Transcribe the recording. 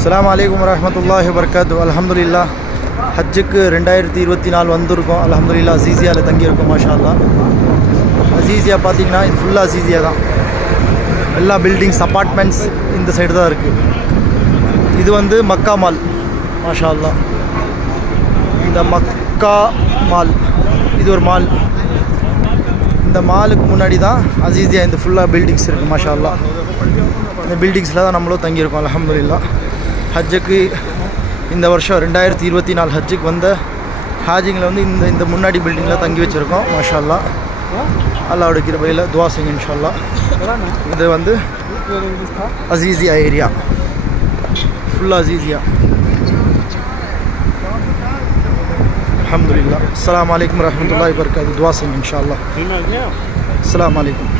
அஸ்ஸலாமு அலைக்கும் வரஹ்மத்துல்லாஹி வபரகாத்துஹு. அல்ஹம்துலில்லாஹ் ஹஜ்ஜுக்கு 2024 வந்திருக்கோம். அல்ஹம்துலில்லாஹ் அசீசியாவில் தங்கியிருக்கோம். மாஷா அல்லாஹ். அசீசியா பார்த்தீங்கன்னா இது ஃபுல்லாக அசீசியா தான். எல்லா பில்டிங்ஸ் அப்பார்ட்மெண்ட்ஸ் இந்த சைடு தான் இருக்குது. இது வந்து மக்கா மால். மாஷா அல்லாஹ். இந்த மக்கா மால் இது ஒரு மால். இந்த மாலுக்கு முன்னாடி தான் அசீசியா இந்த ஃபுல்லாக பில்டிங்ஸ் இருக்குது. மாஷா அல்லாஹ். இந்த பில்டிங்ஸில் தான் நம்மளும் தங்கியிருக்கோம். அல்ஹம்துலில்லாஹ். ஹஜ்ஜுக்கு இந்த வருஷம் 2024 ஹஜ்ஜுக்கு வந்த ஹாஜிங்களை வந்து இந்த முன்னாடி பில்டிங்கில் தங்கி வச்சுருக்கோம். மாஷா அல்லாஹ். அல்லாஹ்வுடைய கிருபையில் துஆ செய்யுங்க இன்ஷா அல்லாஹ். இது வந்து அசீசியா ஏரியா, ஃபுல்லாக அசீசியா. அல்ஹம்துலில்லாஹ். அஸ்ஸலாமு அலைக்கும் வரஹ்மத்துல்லாஹி வபரகாத்துஹு. துஆ செய்யுங்க இன்ஷா அல்லாஹ். அஸ்ஸலாமு அலைக்கும்.